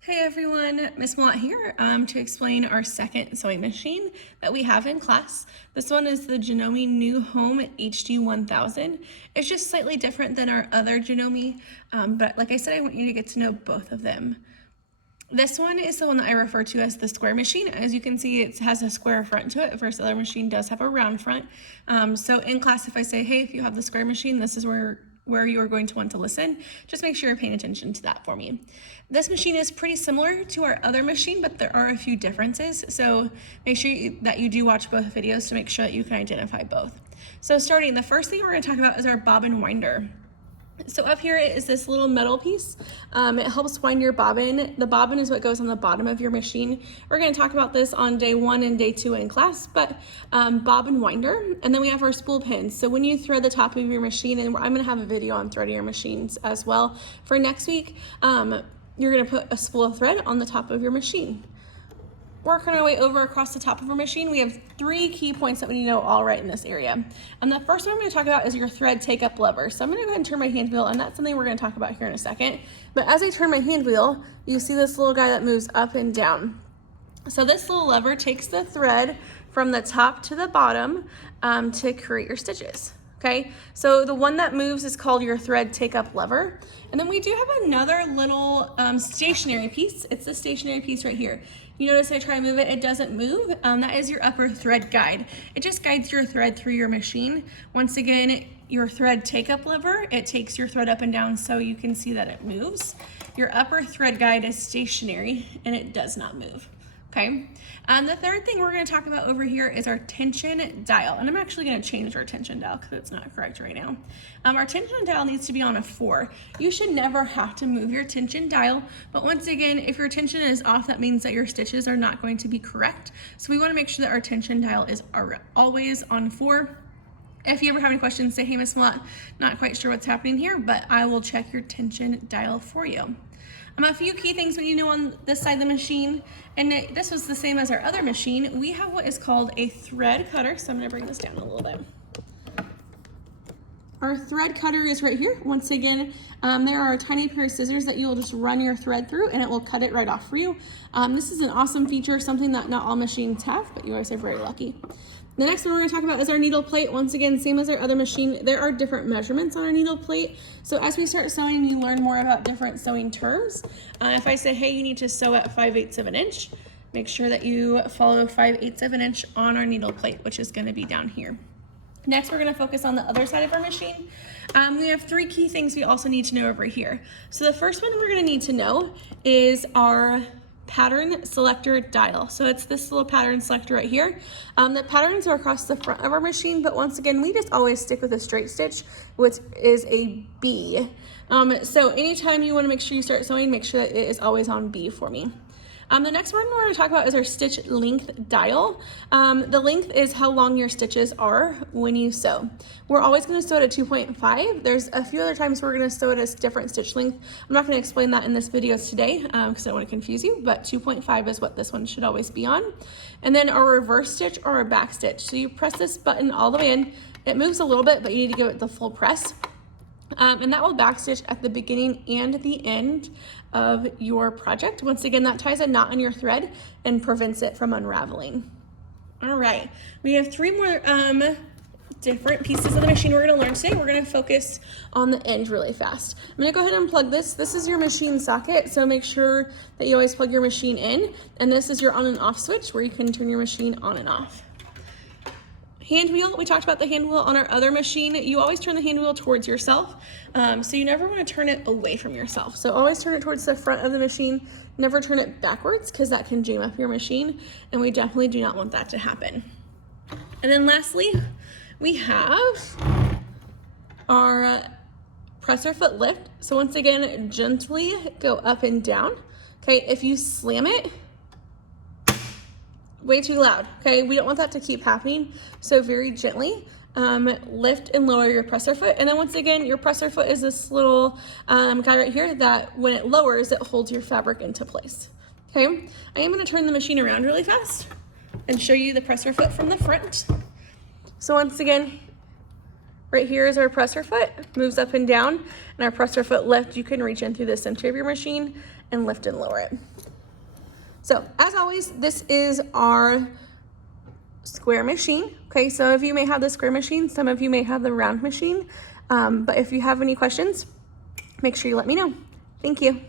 Hey everyone, Miss Mott here to explain our second sewing machine that we have in class. This one is the Janome New Home HD1000. It's just slightly different than our other Janome, but like I said, I want you to get to know both of them. This one is the one that I refer to as the square machine. As you can see, it has a square front to it, versus the other machine does have a round front. So in class, if I say, hey, if you have the square machine, this is where you are going to want to listen. Just make sure you're paying attention to that for me. This machine is pretty similar to our other machine, but there are a few differences. So make sure that you do watch both videos to make sure that you can identify both. So starting, the first thing we're going to talk about is our bobbin winder. So up here is this little metal piece. It helps wind your bobbin. The bobbin is what goes on the bottom of your machine. We're going to talk about this on day 1 and day 2 in class, but bobbin winder. And then we have our spool pins. So when you thread the top of your machine, and I'm going to have a video on threading your machines as well for next week, you're going to put a spool of thread on the top of your machine. Working our way over across the top of our machine, we have 3 key points that we need to know all right in this area. And the first one I'm going to talk about is your thread take-up lever. So I'm going to go ahead and turn my hand wheel, and that's something we're going to talk about here in a second. But as I turn my hand wheel, you see this little guy that moves up and down. So this little lever takes the thread from the top to the bottom to create your stitches. Okay, so the one that moves is called your thread take-up lever. And then we do have another little stationary piece. It's the stationary piece right here. You notice I try to move it, it doesn't move. That is your upper thread guide. It just guides your thread through your machine. Once again, your thread take-up lever, it takes your thread up and down so you can see that it moves. Your upper thread guide is stationary and it does not move. Okay, the third thing we're going to talk about over here is our tension dial, and I'm actually going to change our tension dial because it's not correct right now. Our tension dial needs to be on a 4. You should never have to move your tension dial, but once again, if your tension is off, that means that your stitches are not going to be correct. So we want to make sure that our tension dial is always on 4. If you ever have any questions, say, hey, Miss Mott, not quite sure what's happening here, but I will check your tension dial for you. A few key things we need to know on this side of the machine, and this was the same as our other machine. We have what is called a thread cutter, so I'm going to bring this down a little bit. Our thread cutter is right here. Once again, there are a tiny pair of scissors that you'll just run your thread through and it will cut it right off for you. This is an awesome feature, something that not all machines have, but you guys are very lucky. The next one we're going to talk about is our needle plate. Once again, same as our other machine, there are different measurements on our needle plate. So as we start sewing, you learn more about different sewing terms. If I say, hey, you need to sew at 5/8 of an inch, make sure that you follow 5/8 of an inch on our needle plate, which is going to be down here. Next, we're going to focus on the other side of our machine. We have 3 key things we also need to know over here. So the first one we're going to need to know is our pattern selector dial. So it's this little pattern selector right here. The patterns are across the front of our machine, but once again, we just always stick with a straight stitch, which is a B. So anytime you want to make sure you start sewing, make sure that it is always on B for me. The next one we're going to talk about is our stitch length dial. The length is how long your stitches are when you sew. We're always going to sew it at 2.5. There's a few other times we're going to sew it at a different stitch length. I'm not going to explain that in this video today because I don't want to confuse you, but 2.5 is what this one should always be on. And then our reverse stitch or a back stitch. So you press this button all the way in. It moves a little bit, but you need to give it the full press. And that will backstitch at the beginning and the end of your project. Once again, that ties a knot on your thread and prevents it from unraveling. All right, we have 3 more different pieces of the machine we're going to learn today. We're going to focus on the end really fast. I'm going to go ahead and plug this. This is your machine socket, so make sure that you always plug your machine in. And this is your on and off switch where you can turn your machine on and off. Hand wheel, we talked about the hand wheel on our other machine. You always turn the hand wheel towards yourself. So you never want to turn it away from yourself. So always turn it towards the front of the machine. Never turn it backwards because that can jam up your machine. And we definitely do not want that to happen. And then lastly, we have our presser foot lift. So once again, gently go up and down. Okay, if you slam it, way too loud, okay? We don't want that to keep happening, so very gently lift and lower your presser foot. And then once again, your presser foot is this little guy right here that when it lowers, it holds your fabric into place, okay? I am gonna turn the machine around really fast and show you the presser foot from the front. So once again, Right here is our presser foot, moves up and down, and our presser foot lift, you can reach in through the center of your machine and lift and lower it. So as always, this is our square machine. Okay, some of you may have the square machine, some of you may have the round machine, but if you have any questions, make sure you let me know. Thank you.